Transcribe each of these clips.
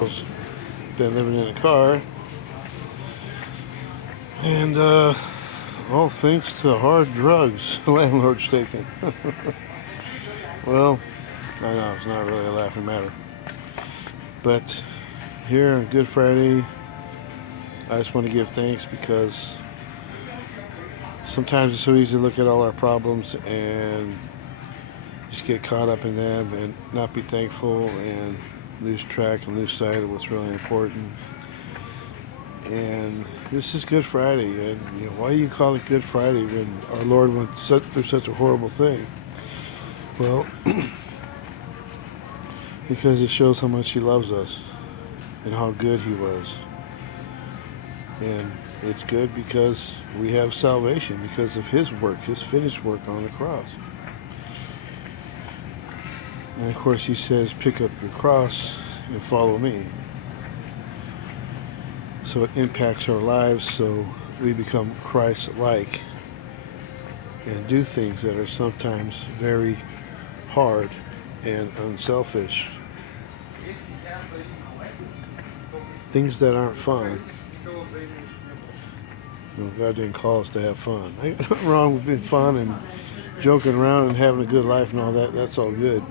Been living in a car, and all thanks to hard drugs the landlord's taking. Well, I know it's not really a laughing matter, but here on Good Friday, I just want to give thanks because sometimes it's so easy to look at all our problems and just get caught up in them and not be thankful and lose track and lose sight of what's really important. And this is Good Friday, and why do you call it Good Friday when our Lord went through such a horrible thing? Well, because it shows how much He loves us and how good He was. And it's good because we have salvation because of His work, His finished work on the cross. And of course, He says, pick up your cross and follow me. So it impacts our lives so we become Christ-like and do things that are sometimes very hard and unselfish. Things that aren't fun. God didn't call us to have fun. Ain't nothing wrong with being fun and joking around and having a good life and all that. That's all good.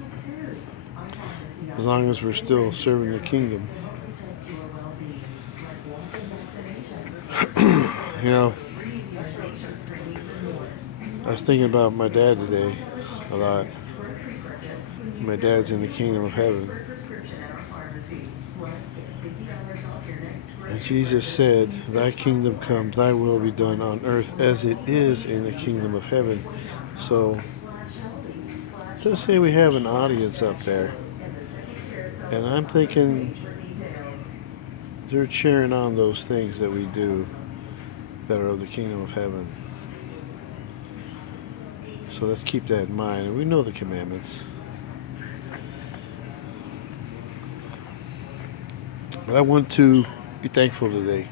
As long as we're still serving the kingdom. I was thinking about my dad today a lot. My dad's in the kingdom of heaven. And Jesus said, thy kingdom come, thy will be done on earth as it is in the kingdom of heaven. So, let's say we have an audience up there. And I'm thinking they're cheering on those things that we do that are of the kingdom of heaven. So let's keep that in mind. And we know the commandments. But I want to be thankful today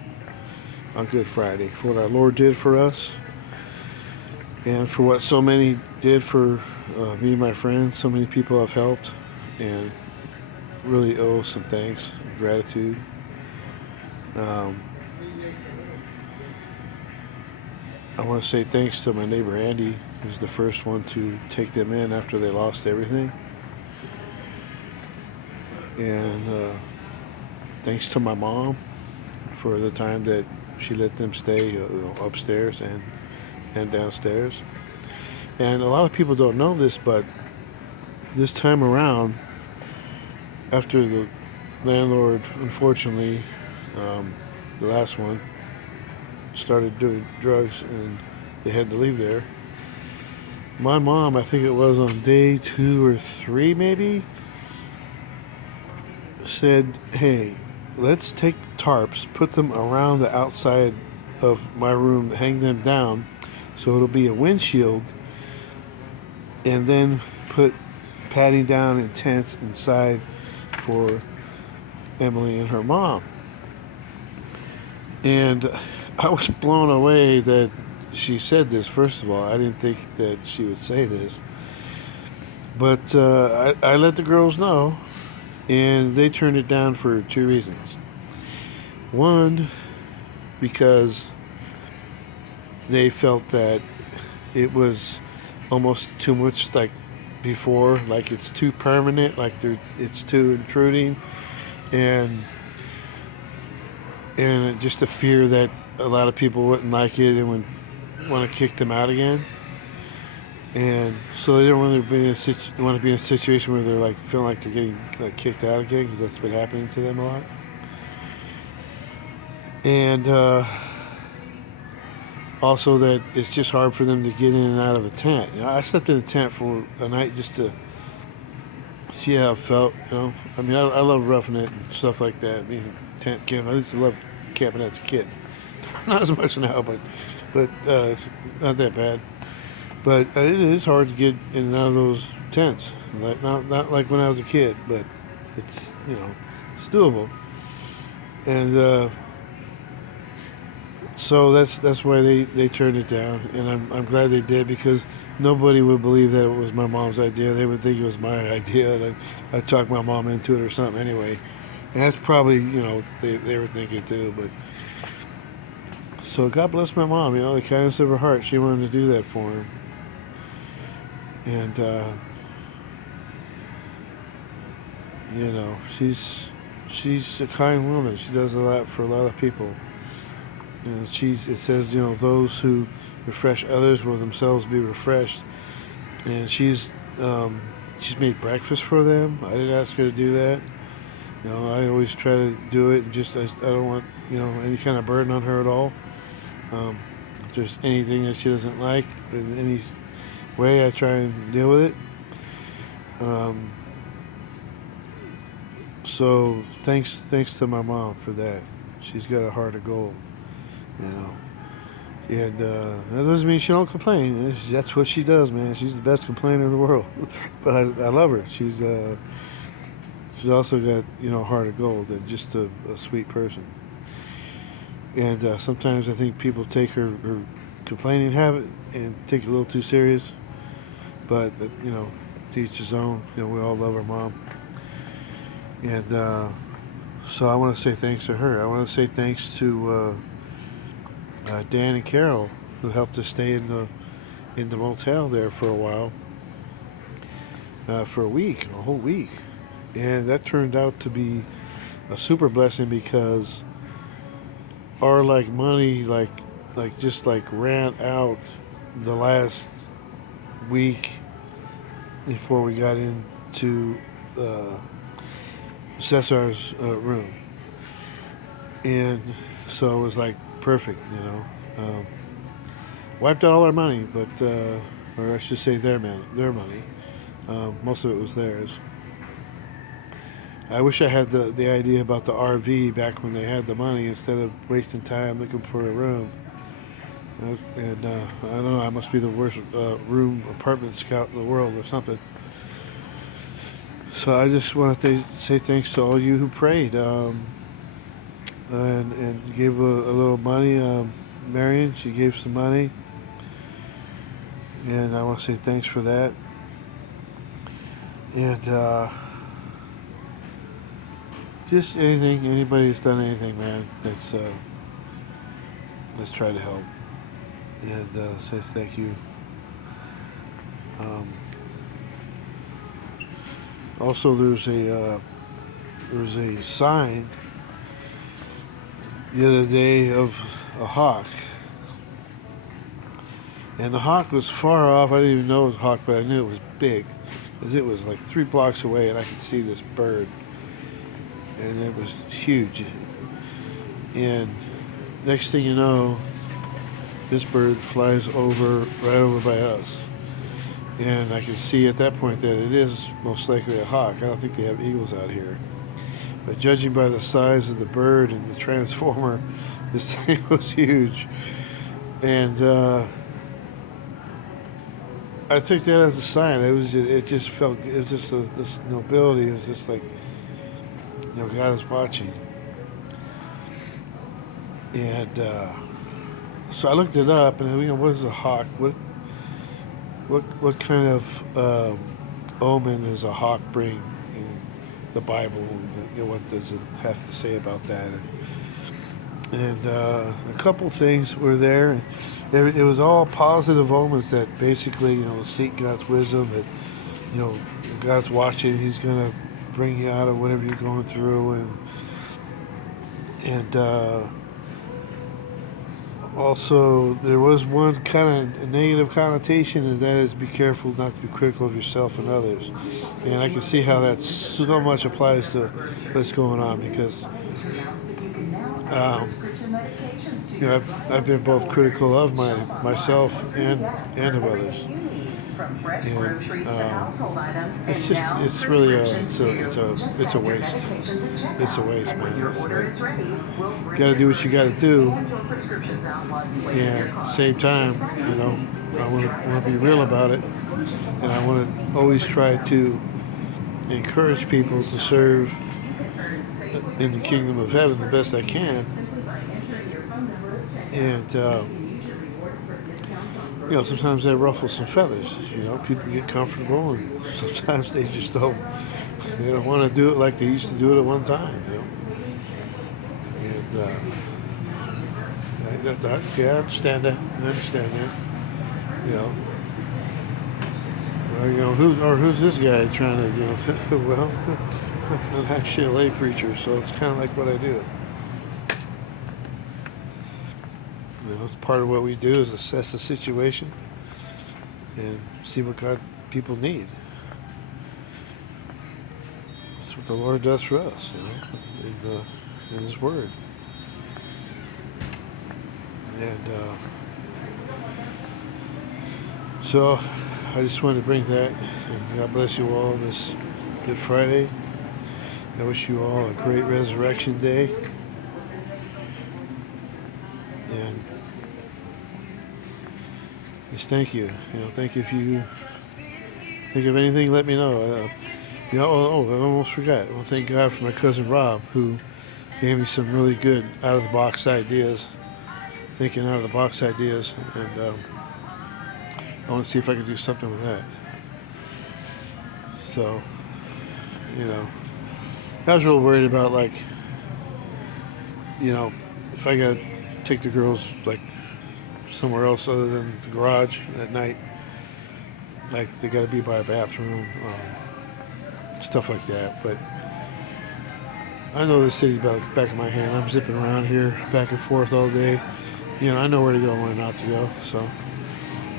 on Good Friday for what our Lord did for us and for what so many did for me and my friends. So many people have helped and really owe some thanks and gratitude. I want to say thanks to my neighbor Andy, who's the first one to take them in after they lost everything. And thanks to my mom for the time that she let them stay upstairs and downstairs. And a lot of people don't know this, but this time around, after the landlord, unfortunately, the last one, started doing drugs and they had to leave there, my mom, I think it was on day 2 or 3 maybe, said, hey, let's take tarps, put them around the outside of my room, hang them down so it'll be a windshield, and then put padding down and tents inside for Emily and her mom. And I was blown away that she said this. First of all, I didn't think that she would say this. But I let the girls know, and they turned it down for 2 reasons. One, because they felt that it was almost too much like before, like it's too permanent, like it's too intruding, and just a fear that a lot of people wouldn't like it and would want to kick them out again. And so they don't want to be in a situation where they're like feeling like they're getting kicked out again, because that's been happening to them a lot. And also that it's just hard for them to get in and out of a tent. I slept in a tent for a night just to see how it felt. I mean, I love roughing it and stuff like that. I mean, tent camping. I used to love camping as a kid. Not as much now, but it's not that bad. But it is hard to get in and out of those tents. Like not like when I was a kid, but it's it's doable. And so that's why they turned it down, and I'm glad they did, because nobody would believe that it was my mom's idea. They would think it was my idea, and I talked my mom into it or something anyway. And that's probably, they were thinking too. But so God bless my mom, the kindness of her heart. She wanted to do that for him. And, she's a kind woman. She does a lot for a lot of people. And it says, those who refresh others will themselves be refreshed. And she's made breakfast for them. I didn't ask her to do that. I always try to do it. I don't want any kind of burden on her at all. If there's anything that she doesn't like in any way, I try and deal with it. Um, so thanks to my mom for that. She's got a heart of gold, you know. And that doesn't mean she don't complain. That's what she does, man. She's the best complainer in the world. But I love her. She's also got a heart of gold and just a sweet person. And sometimes I think people take her complaining habit and take it a little too serious. But to each his own. We all love our mom. And so I want to say thanks to her. I want to say thanks to Dan and Carol, who helped us stay in the motel there for a while, for a whole week, and that turned out to be a super blessing because our money just ran out the last week before we got into Cesar's room, and so it was perfect. Wiped out all our money, but or I should say their money. Most of it was theirs. I wish I had the idea about the RV back when they had the money instead of wasting time looking for a room. And I don't know, I must be the worst apartment scout in the world or something. So I just want to say thanks to all you who prayed and gave a little money. Marion, she gave some money, and I want to say thanks for that. And just anybody that's done anything, man. Let's try to help and say thank you. Also, there's a sign the other day of a hawk, and the hawk was far off. I didn't even know it was a hawk, but I knew it was big, because it was 3 blocks away, and I could see this bird, and it was huge. And next thing you know, this bird flies right over by us. And I can see at that point that it is most likely a hawk. I don't think they have eagles out here. But judging by the size of the bird and the transformer, this thing was huge. And I took that as a sign. It just felt, it was just this nobility. It was just God is watching. And so I looked it up, and what is a hawk? What kind of omen does a hawk bring in the Bible? What does it have to say about that? And a couple things were there. It was all positive omens that basically, seek God's wisdom. That God's watching. He's gonna bring you out of whatever you're going through, and also, there was one kind of negative connotation, and that is be careful not to be critical of yourself and others. And I can see how that so much applies to what's going on because, I've been both critical of myself and of others. And it's really it's a waste. It's a waste, man. You got to do what you got to do, and at the same time, I want to be real about it, and I want to always try to encourage people to serve in the kingdom of heaven the best I can, and sometimes that ruffles some feathers. People get comfortable, and sometimes they just don't they don't want to do it like they used to do it at one time, you know. And yeah, I understand that. I understand that. You know. Well, you know, who's this guy trying to, you know? Well, I'm actually a lay preacher, so it's kind of like what I do. You know, it's part of what we do is assess the situation and see what God people need. That's what the Lord does for us, you know, in His Word. And so I just wanted to bring that. And God bless you all on this Good Friday. I wish you all a great Resurrection Day. And just thank you. You know, thank you. If you think of anything, let me know. You know, I almost forgot. Well, thank God for my cousin Rob, who gave me some really good out-of-the-box ideas, thinking out-of-the-box ideas, and I want to see if I can do something with that. So, you know, I was real worried about, like, you know, if I got to take the girls, like, somewhere else other than the garage at night, like, they got to be by a bathroom, stuff like that. But I know the city back of my hand. I'm zipping around here back and forth all day. You know, I know where to go and where not to go, so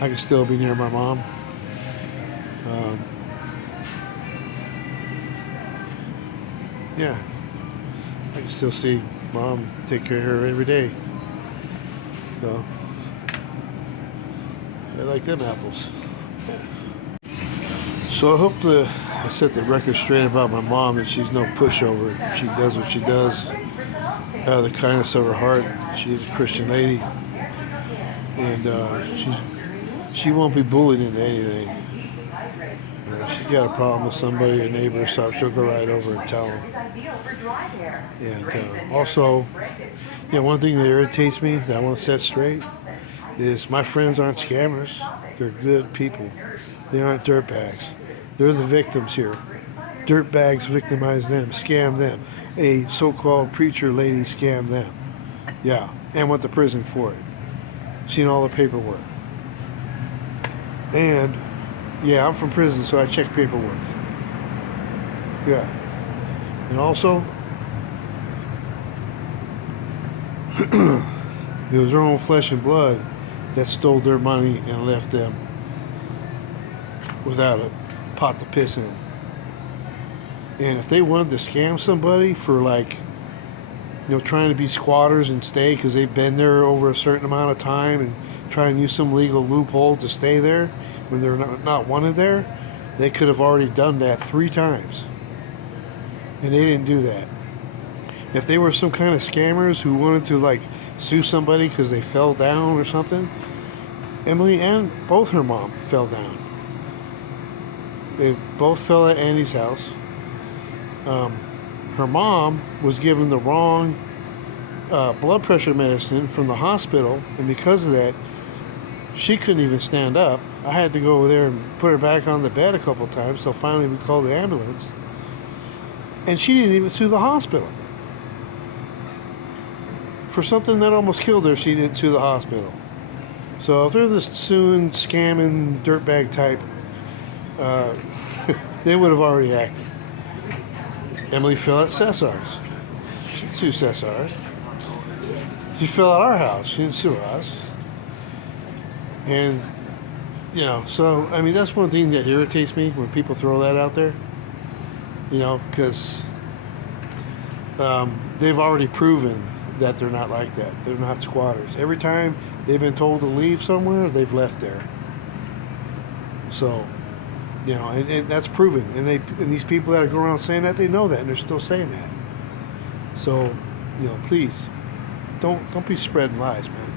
I can still be near my mom. Yeah, I can still see mom, take care of her every day. So I like them apples. So I hope I set the record straight about my mom, that she's no pushover. She does what she does out of the kindness of her heart. She's a Christian lady, and she won't be bullied into anything. If she's got a problem with somebody, a neighbor or something, she'll go right over and tell them. And also, you know, one thing that irritates me that I want to set straight is my friends aren't scammers. They're good people. They aren't dirtbags. They're the victims here. Dirtbags victimize them, scam them. A so-called preacher lady scammed them. Yeah, and went to prison for it. Seen all the paperwork. And, yeah, I'm from prison, so I check paperwork. Yeah. And also, it was their own flesh and blood that stole their money and left them without a pot to piss in. And if they wanted to scam somebody for, like, you know, trying to be squatters and stay because they've been there over a certain amount of time and try and use some legal loophole to stay there when they're not wanted there, they could have already done that 3 times. And they didn't do that. If they were some kind of scammers who wanted to, like, sue somebody because they fell down or something, Emily and both her mom fell down. They both fell at Andy's house. Her mom was given the wrong blood pressure medicine from the hospital, and because of that, she couldn't even stand up. I had to go over there and put her back on the bed a couple times, so finally we called the ambulance. And she didn't even sue the hospital. For something that almost killed her, she didn't sue the hospital. So if they're this suing, scamming, dirtbag type, they would have already acted. Emily fell at Cesar's. She didn't sue Cesar's. She fell at our house. She didn't sue us. And, you know, so, I mean, that's one thing that irritates me when people throw that out there. You know, because they've already proven that they're not like that. They're not squatters. Every time they've been told to leave somewhere, they've left there. So, you know, and that's proven. And these people that are going around saying that, they know that, and they're still saying that. So, you know, please, don't be spreading lies, man.